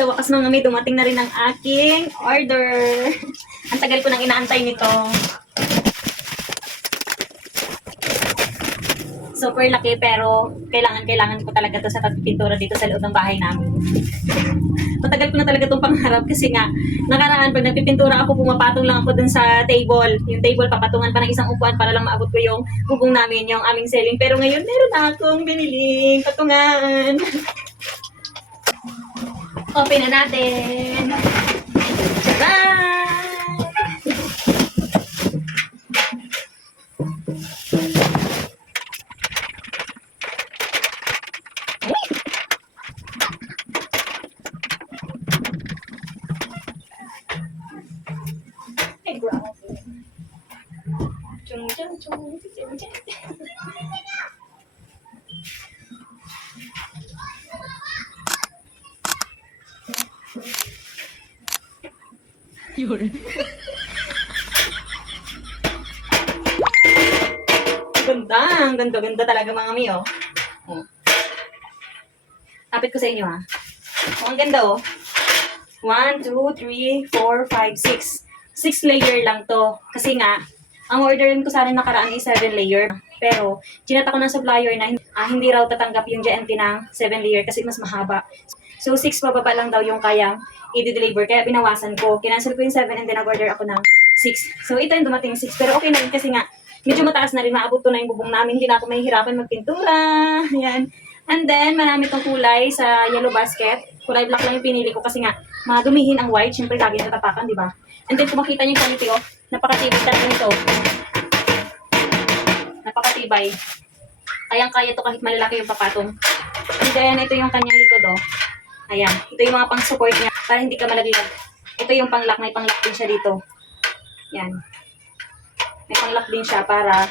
sa wakas mga may dumating na rin ang aking order. Ang tagal ko nang inaantay nito. Super laki pero kailangan ko talaga to sa pagpintura dito sa loob ng bahay namin. Matagal ko na talaga itong pangarap kasi nga nakaraan pag nagpipintura ako, pumapatong lang ako dun sa table. Yung table, papatungan pa ng isang upuan para lang maabot ko yung bubong namin, yung aming ceiling. Pero ngayon, meron na akong biniling patungan. Open na natin. Tadaan! Ay, grabe. Chung, chung, chung, chung, chung. Yun. Ganda talaga mga mi, oh. Tapit ko sa inyo, ha. Oh, ang ganda, oh. 1, 2, 3, 4, 5, 6. 6 layer lang to. Kasi nga, ang orderin ko sana nakaraan is 7 layer. Pero, chinata ko ng supplier na hindi raw tatanggap yung GMT ng 7 layer kasi mas mahaba. So, 6 pababa lang daw yung kayang i-deliver. Kaya pinawasan ko. Kinancel ko yung 7 and then nag-order ako ng 6. So, ito yung dumating 6. Pero okay na rin kasi nga, medyo mataas na rin. Maabot to na yung bubong namin. Hindi na ako mahihirapan magpintura. Ayan. And then, marami tong kulay sa yellow basket. Kulay black lang yung pinili ko kasi nga, madumihin ang white. Siyempre, lagi natatapakan, di ba? And then, kung makita niyo yung quality, oh, napakatibay talaga nito. Napakatibay. Kayang-kaya to kahit malalaki yung papatong. And then, ito yung kanyang likod, oh. Ayan. Ito yung mga pang-support niya para hindi ka malaglag. Ito yung pang-lock. May pang-lock din siya dito. Yan. May pang-lock din siya para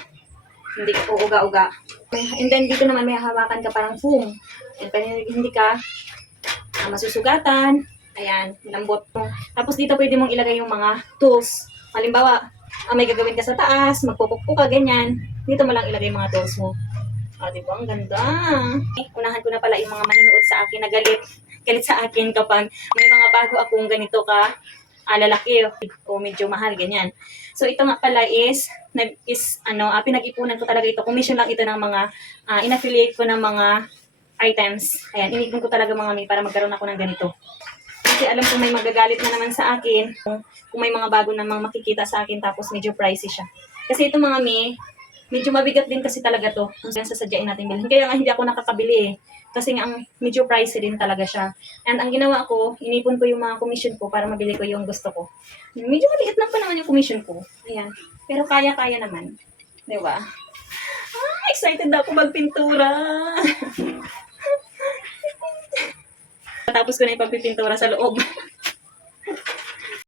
hindi ka uuga-uga. And then, dito naman may hawakan ka parang foam. And hindi ka masusugatan. Ayan, lambot mo. Tapos dito pwede mong ilagay yung mga tools. Halimbawa, may gagawin ka sa taas, magpupukpo ka, ganyan. Dito mo lang ilagay yung mga tools mo. Diba? Ang ganda. Unahan ko na pala yung mga manonood sa akin na galit sa akin kapag may mga bago akong ganito ka lalaki o medyo mahal, ganyan. So, ito nga pala is pinag-ipunan ko talaga ito. Commission lang ito ng mga, in-affiliate ko ng mga items. Ayan, inipon ko talaga mga may para magkaroon ako ng ganito. Kasi alam ko may magagalit na naman sa akin kung may mga bago namang makikita sa akin tapos medyo pricey siya. Kasi ito mga may, medyo mabigat din kasi talaga to. Kung sasadyain natin bilhin. Kaya nga hindi ako nakakabili eh. Kasi nga ang medyo pricey din talaga siya. And ang ginawa ko, inipon ko yung mga commission ko para mabili ko yung gusto ko. Medyo maliit lang pa naman yung commission ko. Ayan. Pero kaya-kaya naman. Diba? Excited ako magpintura. Tapos ko na yung pagpipintura sa loob.